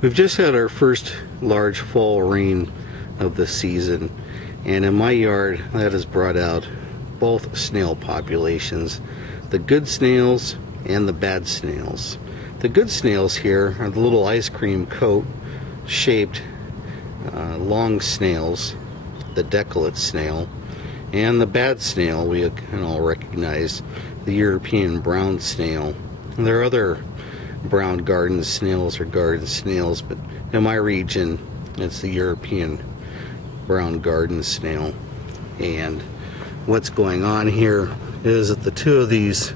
We've just had our first large fall rain of the season, and in my yard that has brought out both snail populations, the good snails and the bad snails. The good snails here are the little ice cream coat shaped long snails, the Decollate snail, and the bad snail we can all recognize, the European brown snail. And there are other brown garden snails or garden snails, but in my region it's the European brown garden snail. And what's going on here is that the two of these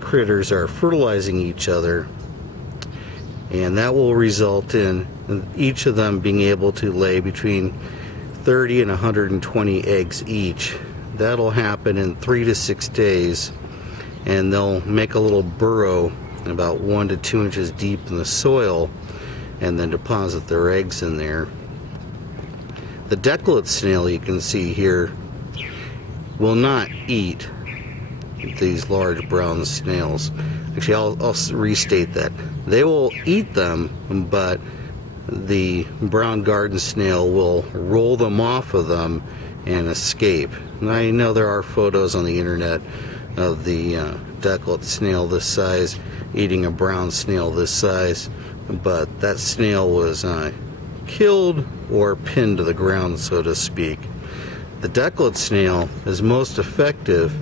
critters are fertilizing each other, and that will result in each of them being able to lay between 30 and 120 eggs each. That'll happen in 3 to 6 days, and they'll make a little burrow about 1 to 2 inches deep in the soil and then deposit their eggs in there. The Decollate snail you can see here will not eat these large brown snails. Actually, I'll restate that. They will eat them, but the brown garden snail will roll them off of them and escape. And I know there are photos on the internet of the Decollate snail this size eating a brown snail this size, but that snail was killed or pinned to the ground, so to speak. The Decollate snail is most effective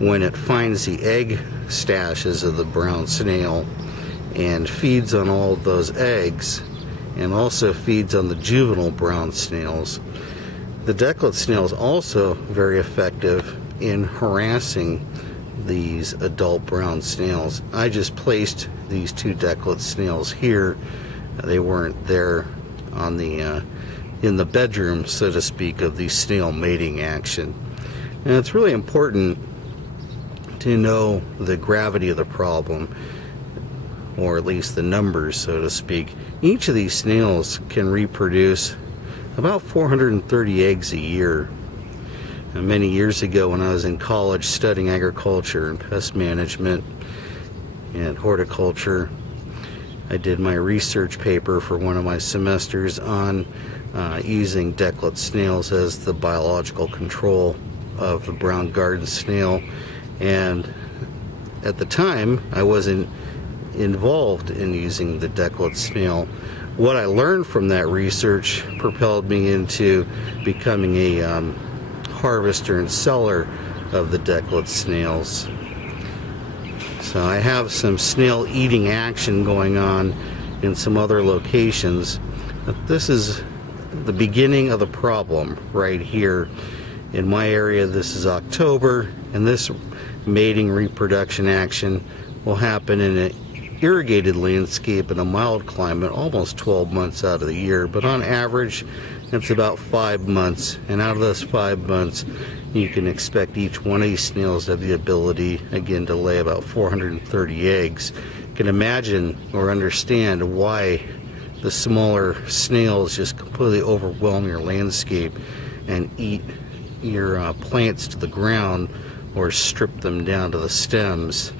when it finds the egg stashes of the brown snail and feeds on all of those eggs, and also feeds on the juvenile brown snails. The Decollate snail is also very effective in harassing these adult brown snails. I just placed these two Decollate snails here. They weren't there on the in the bedroom, so to speak, of the snail mating action. And it's really important to know the gravity of the problem, or at least the numbers, so to speak. Each of these snails can reproduce about 430 eggs a year. And many years ago, when I was in college studying agriculture and pest management and horticulture, I did my research paper for one of my semesters on using Decollate snails as the biological control of the brown garden snail. And at the time, I wasn't involved in using the Decollate snail. What I learned from that research propelled me into becoming a harvester and seller of the Decollate snails. So I have some snail eating action going on in some other locations, but this is the beginning of the problem right here. In my area, this is October, and this mating reproduction action will happen in an irrigated landscape in a mild climate almost 12 months out of the year, but on average it's about 5 months, and out of those 5 months you can expect each one of these snails to have the ability again to lay about 430 eggs. You can imagine or understand why the smaller snails just completely overwhelm your landscape and eat your plants to the ground or strip them down to the stems.